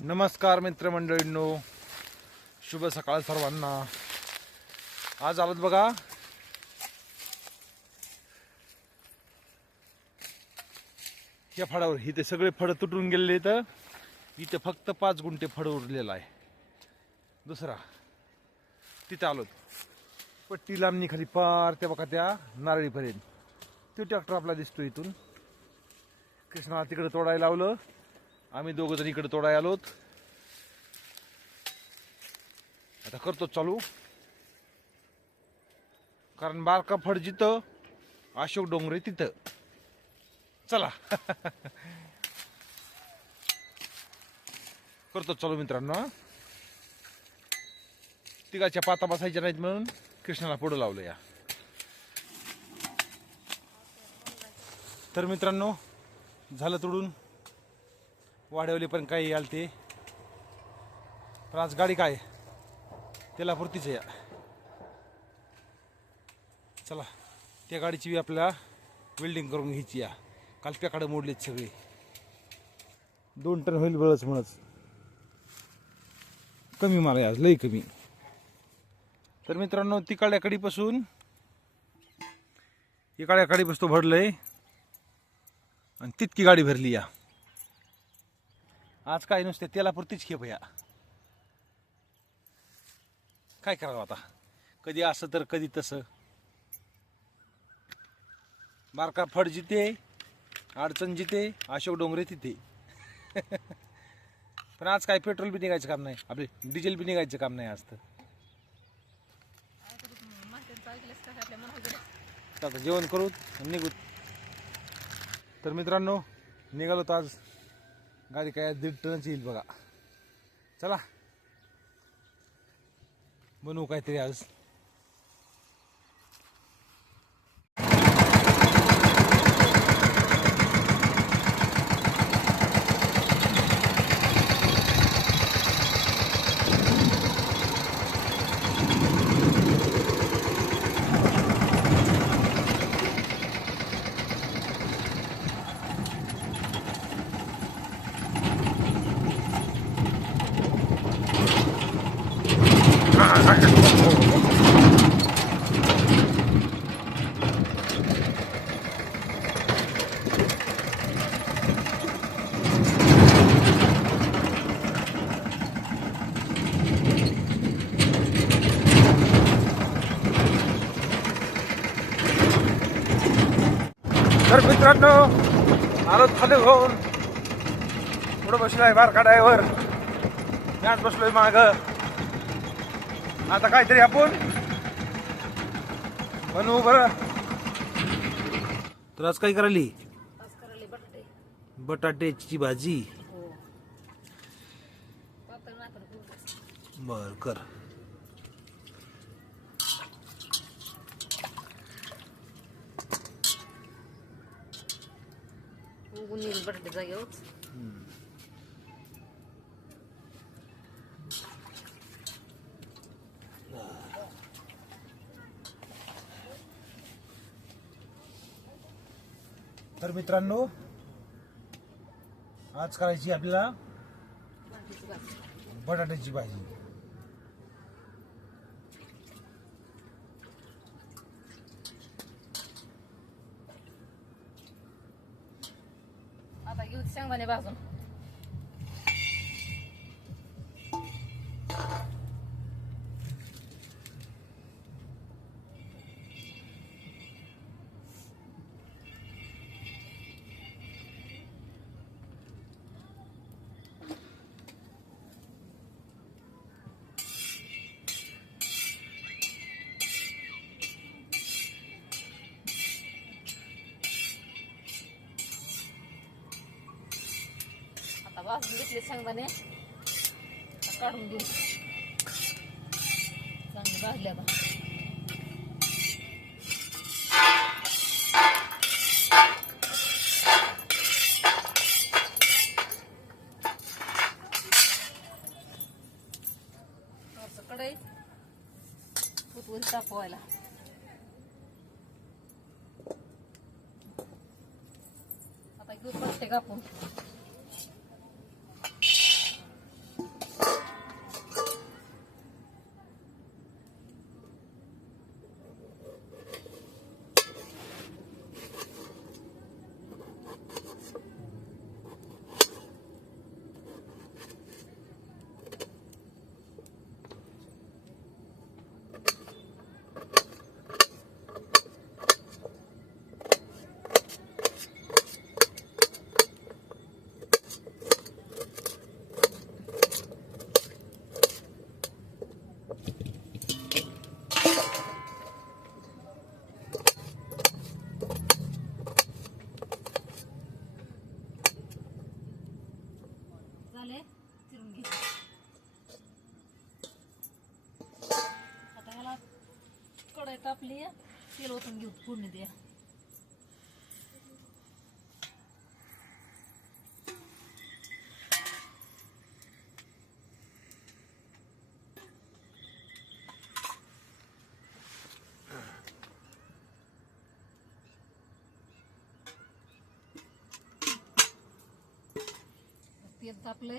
नमस्कार मित्रमंडळींनो. शुभ सकाळ सर्वांना. आज आलोत बघा. या फळावर इथे सगळे फळं तुटून गेलेले तर इथे फक्त पाच गुंठे फळ उरलेलं आहे. दुसरा. तिथे आलोत पट्टी लांबणी खाली पार त्या बघा त्या नारळीपर्यंत. तो ट्रॅक्टर आपला दिसतो इथून. कृष्णाला तिकडे तोडायला लावलं. आम्ही दोघं जण इकडे तोडायला आलोत. आता करतो चालू. कारण बारका फड जिथं अशोक डोंगरे तिथं. चला. करतो चालू मित्रांनो तिघाच्या पाता बसायच्या नाहीत म्हणून कृष्णाला पुढं लावलं या तर मित्रांनो झालं तोडून. वाढवले पण काही याल ते. पण आज गाडी काय? त्याला पुरतीच या. चला त्या गाडीची बी आपल्याला वेल्डिंग करून घ्यायची या. काल प्याकडे मोडलेत सगळी. दोन टन होईल बळच म्हणच कमी मला आज लई कमी. तर मित्रांनो तिकाड्या कडीपासून इकाड्या कडीपासून तो भरलंय. आणि तितकी गाडी भरली या. आज काय नुसते तेलापुरतीच खेप या. काय करावं आता? कधी असं तर कधी तसं. बारका फड जिथे अडचण जिथे अशोक डोंगरे तिथे. पण आज काय पेट्रोल बी निघायचं काम नाही. आपले डिझेल बी निघायचं काम नाही आज तर. आता जेवण करू आणि निघू. तर मित्रांनो निघालो तर आज गाडी काय दीड टनच येईल बघा. चला. बनवू काहीतरी आज. तर मित्रांनो आलो खाली होऊन पुढं बसलोय बारका ड्रायव्हर मॅच बसलोय मागं. आता काहीतरी आपण बनवू बरं. तर आज काय करायली? बटाट्याची भाजी. हो. बर कर. बटाटे जागेवर तर मित्रांनो आज करायची आपल्याला बटाट्याची भाजी. आता घेऊ शेंगदाणे भाजून. भाजून घेतले शेंगदाणे काढून घेऊ चांगले भाजले आता असं फुटवून तापवायला. आता घेऊ पडते कापून. कढई तापली तेल ओतून घेऊ फोडणी द्या तेल तापलंय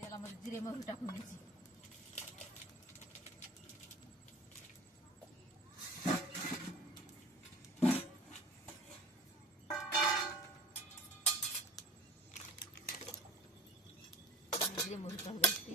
तेलामध्ये जिरे मोहरी टाकून घ्यायची जिरे मोहरी टाकून द्यायची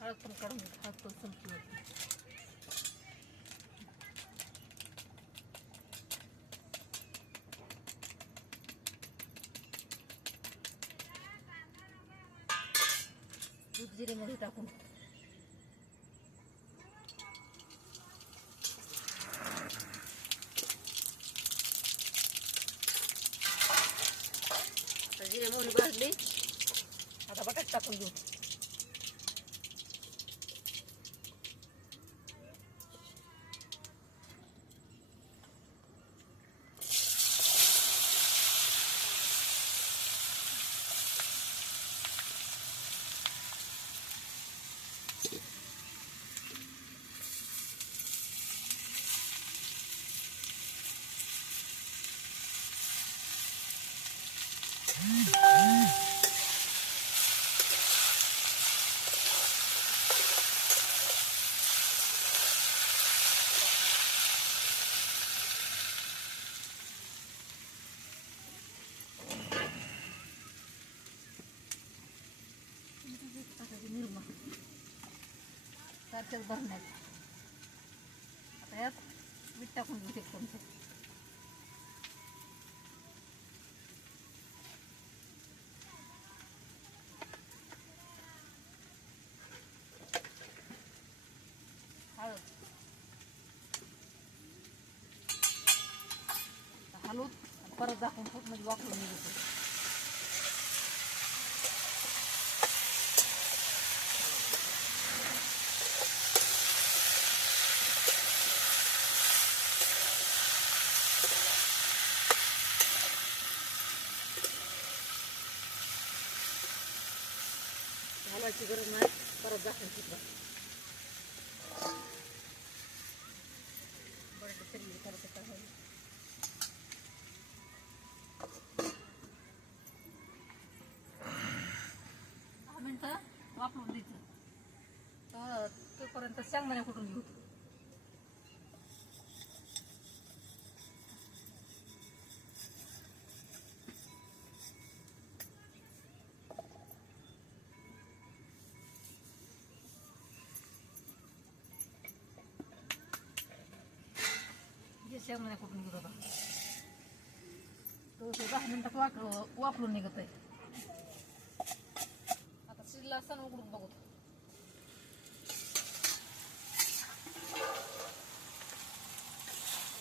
हळद पण काढून घे. पण संपली दूध जिरे टाकून Kacau banget. Lihat, kita pun bisa आता हलवून आणि परत दाखवून खूप म्हणजे वापरून निघतो घालायची गरज नाही परत दाखवून तिथं बरं तरी करते का दहा मिनटं वापरून द्यायचं तर तोपर्यंत शेंगदाणे कुठून घेऊ हे शेंगदाणे कुठून घेऊ आता तो ते दहा मिनिटात वाक वापरून निघत आहे आता शिजला असताना उघडून बघू.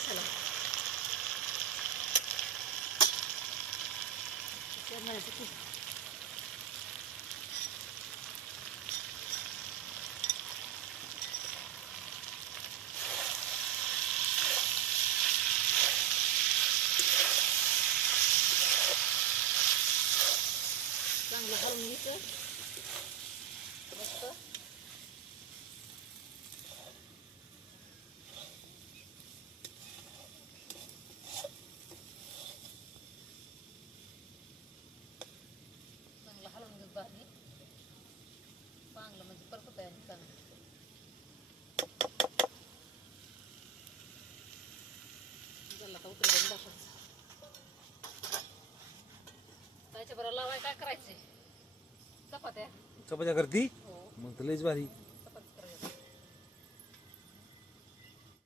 टाकून घ्यायची ही चटणी हे मसाला शेंगदाण्याचं कूट चांगलं हलवून घ्यायचं मस्त आता उतरवून दाखवायचं त्याच्या बरोबर लावाय काय करायचंय? चपात्या. चपात्या करती? मग तर लयच भारी.